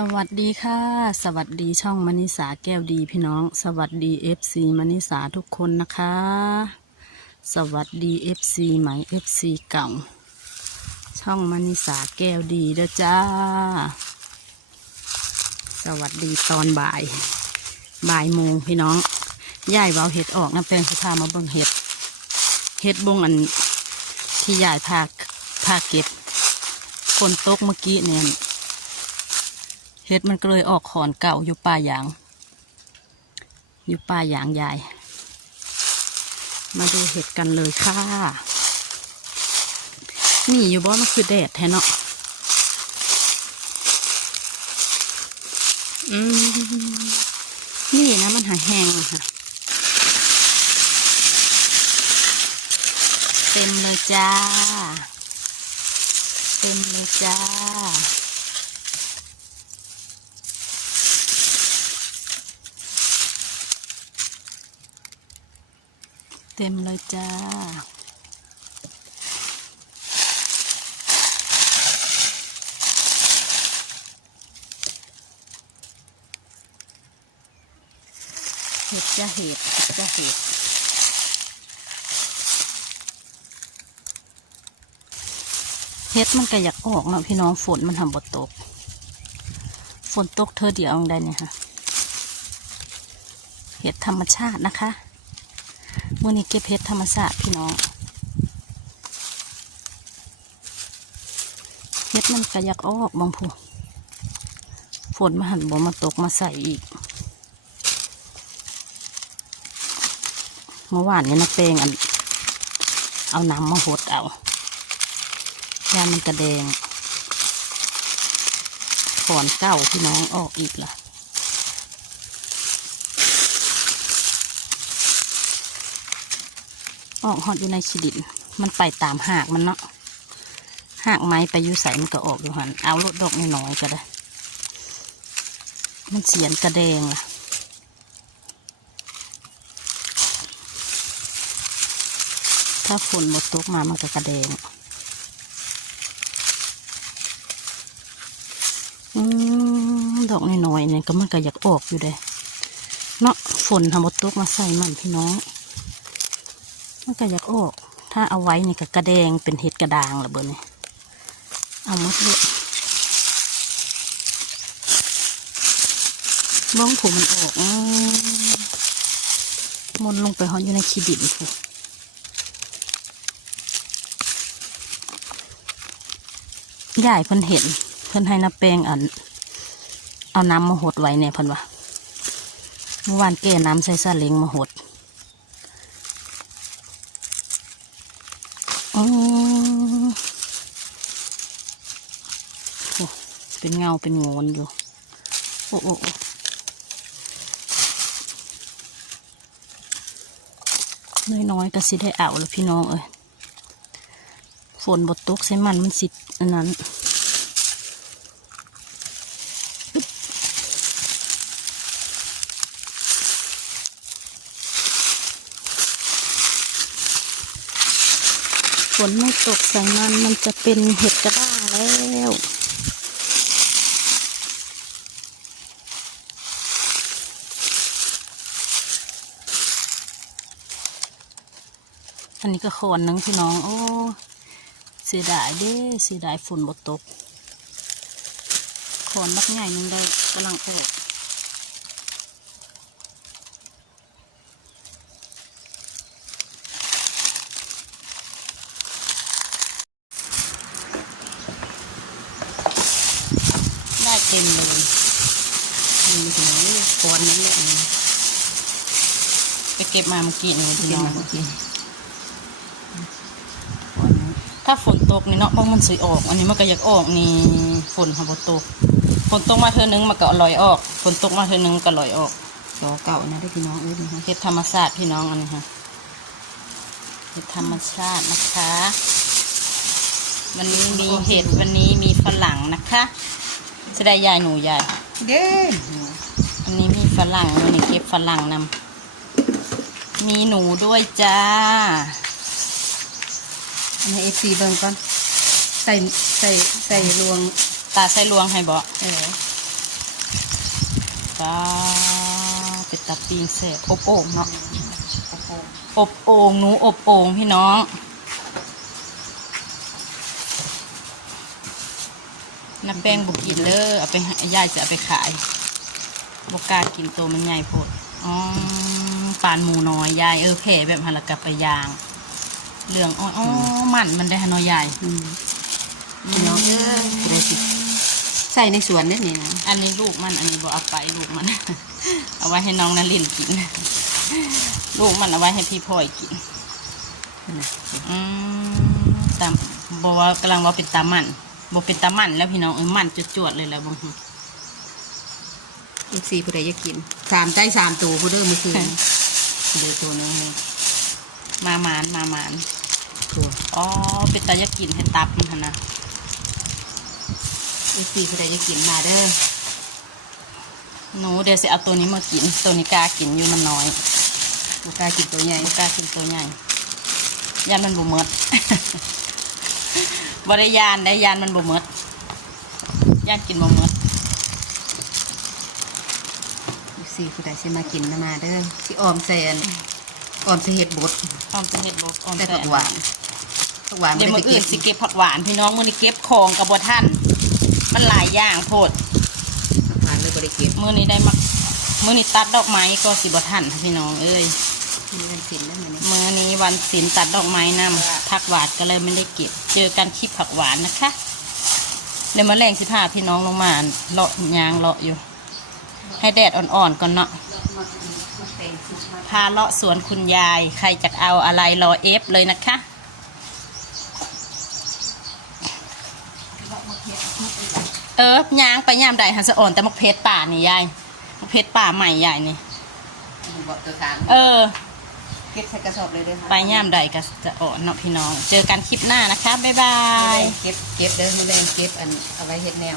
สวัสดีค่ะ สวัสดีช่องมณิสาแก้วดีพี่น้อง สวัสดีเอฟซีมณิสาทุกคนนะคะ สวัสดีเอฟซีใหม่เอฟซีเก่า ช่องมณิสาแก้วดีเด้อจ้า สวัสดีตอนบ่าย บ่ายโมงพี่น้องย่ายเบาเห็ดออกน้ำแตงสุภามาเบิ่งเห็ดเห็ดบงอันที่ยายพาพาเก็บฝนตกเมื่อกี้เนี่ย เห็ดมันก็เลยออกขอนเก่าอยู่ป่ายาง อยู่ป่ายางใหญ่ มาดูเห็ดกันเลยค่ะ นี่อยู่บ่มันคือแดดแท้เนาะอืมนี่นะมันหาแห้งอะค่ะ เต็มเลยจ้า เต็มเลยจ้า เต็มเลยจ้า เห็ดจะเห็ดเห็ดจะเห็ดเห็ดมันก็อยากออกเนาะพี่น้องฝนมันทำบดตก ฝนตกเธอเดี๋ยวอาได้เนี่ยค่ะเห็ดธรรมชาตินะคะ มื่อนี้เก็บเห็ดธรรมชาติพี่น้องเห็ดมันก็อยากออกบางพูฝนมาหันบ่มาตกมาใส่อีกเมื่อวานนี้นะเปงอัน เอาน้ำมาหดเอายามันกระแดงฝอนเก้าพี่น้องออกอีกล่ะ ออกหอดอยู่ในขีดินมันไปตามหากมันเนาะหากไม้ไปอยูใสมันก็ออกอยู่หันเอาลดดอกน้อยๆก็ได้ มันเสียนกระแดงล่ะถ้าฝนหมดตกมามันก็กระแดงอืมดอกน้อยๆเนี่ยก็มันก็อยากออกอยู่เด้เนาะฝนทำหมดตกมาใส่มันพี่น้อง มันก็อยากออก ถ้าเอาไว้นี่ก็กระแดงเป็นเห็ดกระดางละเบอร์นี่เอาหมดเลยบ้องผมมันออกอมนลงไปหอนอยู่ในขี้ดินผูยายเพิ่นเห็น เพิ่นให้น้าแปงอัน เอาน้ำมาหดไว้เนี่ยเพิ่นว่าเมื่อวานแก้น้ำใส่ซาเล้งมาหด อ๋อโอ้เป็นเงาเป็นงอนอยู่โอ้โอ้โอ้น้อยๆก็สิได้เอาแล้วพี่น้องเอ้ยฝนบดตกใส่มันมันสิอันนั้น ฝนไม่ตกใส่มันมันจะเป็นเห็ดกระด้างแล้วอันนี้ก็โคนหนึงพี่น้อง โอ้เสียดายเด้เสียดายฝนบดตกโคนนักใหญ่หนึงได้กำลังออกได้เต็มเลยนี่ถึงโคนนี้เลย ไปเก็บมาเมื่อกี้นี่พี่น้องถ้าฝนตกนี่เนาะบางมันสวยออก อันนี้มันก็อยากออกนี่ฝนค่ะฝนตกฝนตกมาเธอนึงมันก็ลอยออกฝนตกมาเธอนึงก็ลอยออกดอกเก่านะได้พี่น้องเอ้ยนี่ค่ะเห็ดธรรมชาติพี่น้องอันนี้ค่ะเห็ดธรรมชาตินะคะ วันนี้มีเห็ดวันนี้มีฝรั่งนะคะจะได้ยายหนูยายเด้อันนี้มีฝรั่งวันนี้เก็บฝรั่งนำ มีหนูด้วยจ้าอันนี้เอฟซีเบิ่งก่อน ใส่ใส่ใส่รวงตาใส่ลวงให้บอกเออก็เป็นตะปีงเสบอบโอ่งเนาะโอ้โหอบโอ่งหนูอบโอ่งพี่น้อง น้ำแป้งบุกินเลยเอาไปให้ยายจะเอาไปขายบกล้ากินตัวมันใหญ่โพดอ๋อ ปานหมูน้อยยายเออแผ่แบบหันละกลับไปยางเหลืองอ๋ออ๋อมันมันได้ฮะน้อยยายอืมพี่น้องเอ้ยผู้ใดสิใส่ในสวนนี่นี่นะอันนี้ลูกมันอันนี้บอกเอาไปลูกมัน เอาไว้ให้น้องนารินกินลูกมันเอาไว้ให้พี่พลอยกินนะอืมตามบอกว่ากำลังว่าเป็นตามันบอกเป็นตามันแล้วพี่น้องเออมันจวดๆเลยแหล้วบางทีเอฟซีผู้ใดอยากกินสามใจสามตัวผู้เด้อเมื่อคืน เดี๋ยวตัวหนึงเลยมามานมามานตัวอ๋อเป็นตายากินให้ตับมันหั่นนะเอฟซีผู้ใดอยากกินมาเด้อหนูเดี๋ยวสิเอาตัวนี้มากิน ตัวนี้กล้ากินอยู่มันน้อยบุกล้ากินตัวใหญ่บ่กล้ากินตัวใหญ่ยานมันบ่หมดบริยานได้ยานมันบ่หมดยานกินบ่หมด เอฟ ซีผู้ใดสิมากินนะมาเด้อที่ออมแซนออมใส่เห็ดบดอ้อมจะเฮ็ดบ่อ้อมแต่แต่ผักหวานผักหวานเดี๋ยวไม่มื้อได้อื่เก็นบสิเก็บผักหวานพี่น้องมื้อนี้เก็บของกับบ่ทันมันหลายอย่างโพดผักหวานเลยบริเก็บมื้อนี้ได้มักมื้อนี้ตัดดอกไม้ก็สิบ่ทันพี่น้องเอ้ยมีเงินสินแล้วมันนี่มื้อนี้วันศีลตัดดอกไม้นำผักหวานก็เลยไม่ได้เก็บ เจอกันคลิปผักหวานนะคะเดี๋ยวมาแรงสิพาพี่น้องลงมาเลาะยางเลาะอยู่ ให้แดดอ่อนๆก่อนเนาะพาเลาะสวนคุณยาย ใครจะเอาอะไรรอเอฟเลยนะคะเออย่างไปย่ามใดหันสะอ่อนแต่มักเพชรป่านี่ยายมักเพชรป่าใหม่ยายนี่บอกตัวสามเออเก็บใส่กระสอบเลยเด้อค่ะไปย่ามใดก็จะอ่อนเนาะพี่น้อง เจอกันคลิปหน้านะคะ บ๊ายบาย เก็บเก็บเด้อมาแรงเก็บอันเอาไว้เห็ดแนว